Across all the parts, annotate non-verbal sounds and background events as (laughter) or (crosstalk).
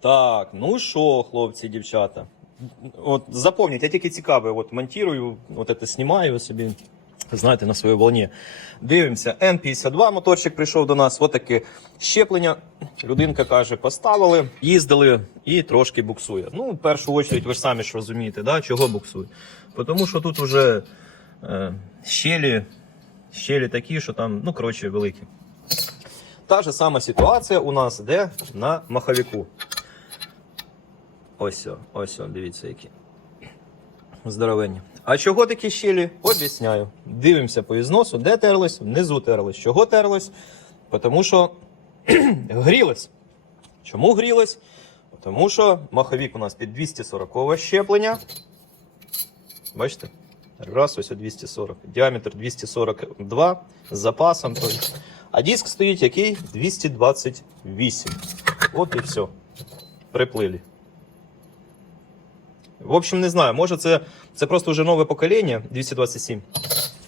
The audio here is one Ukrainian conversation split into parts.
Так, ну що, хлопці, дівчата. От запомніть, я тільки цікавий, от монтую, от це знімаю собі. Знаєте, на своїй волні. Дивимося, Н-52 моторчик прийшов до нас. От таке щеплення. Людинка каже, поставили, їздили і трошки буксує. Ну, в першу чергу, ви ж самі ж розумієте, да, чого буксує. Тому що тут вже е, щелі, щелі такі, що там, ну, коротше, великі. Та ж сама ситуація у нас де на маховіку. Ось, о, ось, о, дивіться, які. Здоровенні. А чого такі щелі? Об'ясняю. Дивимося по ізносу, де терлись, внизу терлись. Чого терлись? Тому що (clears throat) грілись. Чому грілись? Тому що маховік у нас під 240 щеплення. Бачите? Раз, ось 240. Діаметр 242 з запасом. А диск стоїть який? 228. От і все. Приплили. В общем, не знаю, може це, це просто вже нове покоління 227.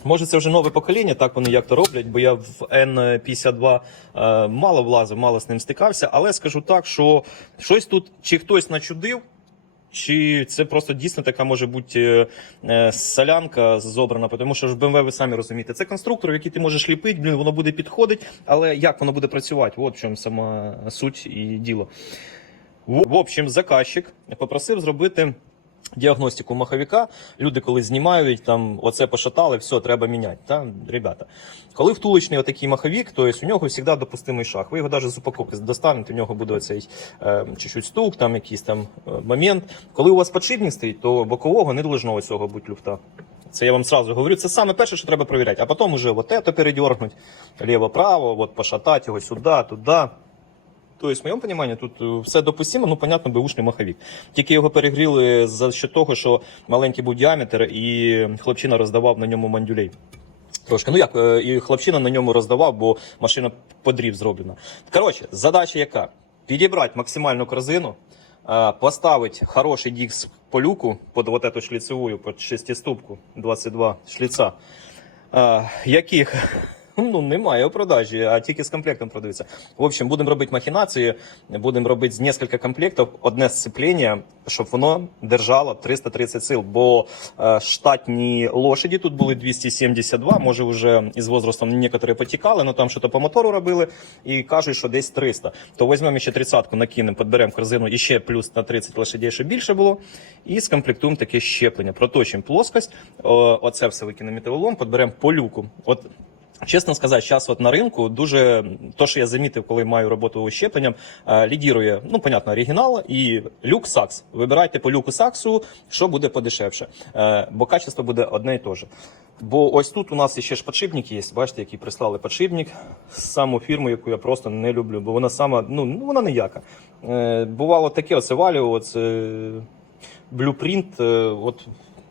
Може, це вже нове покоління, так вони як то роблять, бо я в N52 е, мало влазив, мало з ним стикався, але скажу так, що щось тут чи хтось начудив, чи це просто дійсно така може бути е, е, солянка зобрана, тому що ж BMW ви самі розумієте, це конструктор, який ти можеш ліпити, блін, воно буде підходити, але як воно буде працювати? От в чому сама суть і діло. В общем, заказчик попросив зробити діагностику маховика. Люди, коли знімають, там оце пошатали, все, треба міняти. Та, ребята. Коли втулочний отакий маховік, то у нього завжди допустимий шаг. Ви його навіть з упаковки достанете, у нього буде оцей е, чуть-чуть стук, там якийсь там е, момент. Коли у вас подшипник стоїть, то бокового не должно цього бути люфта. Це я вам сразу говорю. Це саме перше, що треба перевіряти. А потім уже вот это передергнуть, ліво-право, от пошатати його сюди, туди. Тобто, в моєму розумінні, тут е, все допустимо, ну, понятно, беушний маховік. Тільки його перегріли за що того, що маленький був діаметр, і хлопчина роздавав на ньому мандюлей. Трошки, ну як, е, і хлопчина на ньому роздавав, бо машина подрів зроблена. Коротше, задача яка? Підібрати максимальну корзину, е, поставити хороший дікс по люку під вот эту шліцевую, під шестиступку 22 шліца, яких (laughs) ну, немає у продажі, а тільки з комплектом продаються. В общем, будемо робити махінації, будемо робити з несколько комплектів, одне сцеплення, щоб воно держало 330 сил, бо е, штатні лошаді тут були 272, може вже із возрастом некоторі потікали, але там щось по мотору робили і кажуть, що десь 300. То візьмемо ще 30-ку, накинемо, підберемо корзину і ще плюс на 30 лошадей, щоб більше було, і скомплектуємо таке щеплення. Проточимо плоскость, оце все викинемо металолом, підберемо по люку. От Чесно сказати, зараз от на ринку дуже то, що я замітив, коли маю роботу з щепленням, е, лідірує, ну, понятно, оригінал і люк сакс. Вибирайте по люку саксу, що буде подешевше. Е, бо качество буде одне і те же. Бо ось тут у нас ще ж подшипник є. Бачите, який прислали подшипник саму фірму, яку я просто не люблю, бо вона сама, ну, вона ніяка. Е, бувало таке, оце валю, оце блюпринт, е, от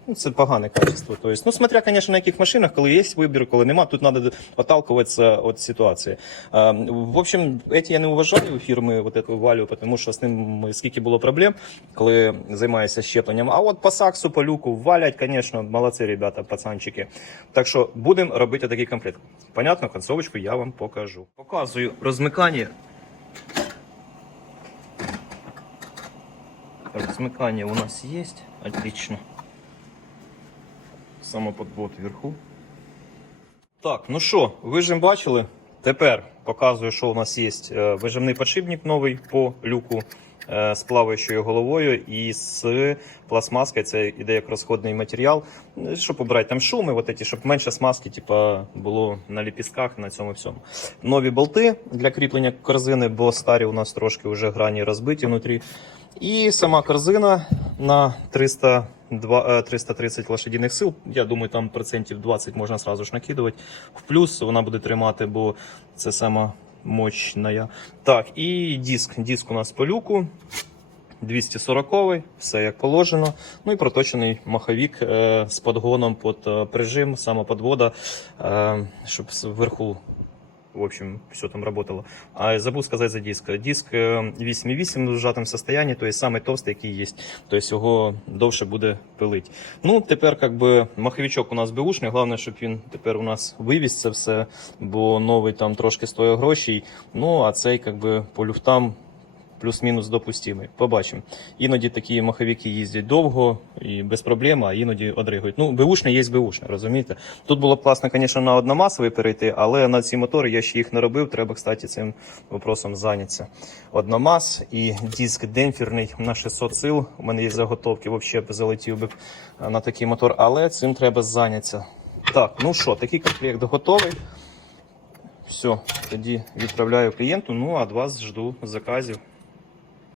Ну, це погане качество. Тобто, ну, смотря, конечно, на яких машинах, коли є вибір, коли нема, тут треба отталкиватися від ситуації. А, в общем, эти я не уважаю фірми вот эту валю, тому що з ним скільки було проблем, коли займаюся щепленням. А от по саксу, по люку валять, конечно, молодці ребята, пацанчики. Так що будемо робити такий комплект. Понятно, концовочку я вам покажу. Показую розмикання. Розмикання у нас є. Отлично самоподвод вверху. Так, ну що, ви ж бачили? Тепер показую, що у нас є е, вижимний подшипник новий по люку е, з плаваючою головою і з пластмаскою. Це іде як розходний матеріал, е, щоб побирати там шуми, от эти, щоб менше смазки типа, було на ліпістках, на цьому всьому. Нові болти для кріплення корзини, бо старі у нас трошки вже грані розбиті внутрі. І сама корзина на 300 два- е, 330 лошадиних сил. Я думаю, там процентів 20 можна сразу ж накидувати. В плюс вона буде тримати, бо це сама мощна. Так, і диск. Диск у нас по люку. 240 все як положено. Ну і проточений маховік е, з подгоном під е, прижим, самоподвода, е, щоб вверху в общем, все там работало. А забув сказати за диск. Диск е, 8,8 в сжатому состоянии, то есть самый толстый, який є. То есть його довше буде пилить. Ну, тепер как би маховичок у нас беушний, головне, щоб він тепер у нас вивіз це все, бо новий там трошки стоїть грошей. Ну, а цей как би по люфтам плюс-мінус допустимий. Побачимо. Іноді такі маховики їздять довго і без проблем, а іноді одригують. Ну, беушне є беушне, розумієте? Тут було б класно, звісно, на одномасовий перейти, але на ці мотори я ще їх не робив. Треба, кстати, цим вопросом зайнятися. Одномас і диск демпферний на 600 сил. У мене є заготовки, взагалі б залетів би на такий мотор, але цим треба зайнятися. Так, ну що, такий комплект готовий. Все, тоді відправляю клієнту. Ну а від вас жду заказів.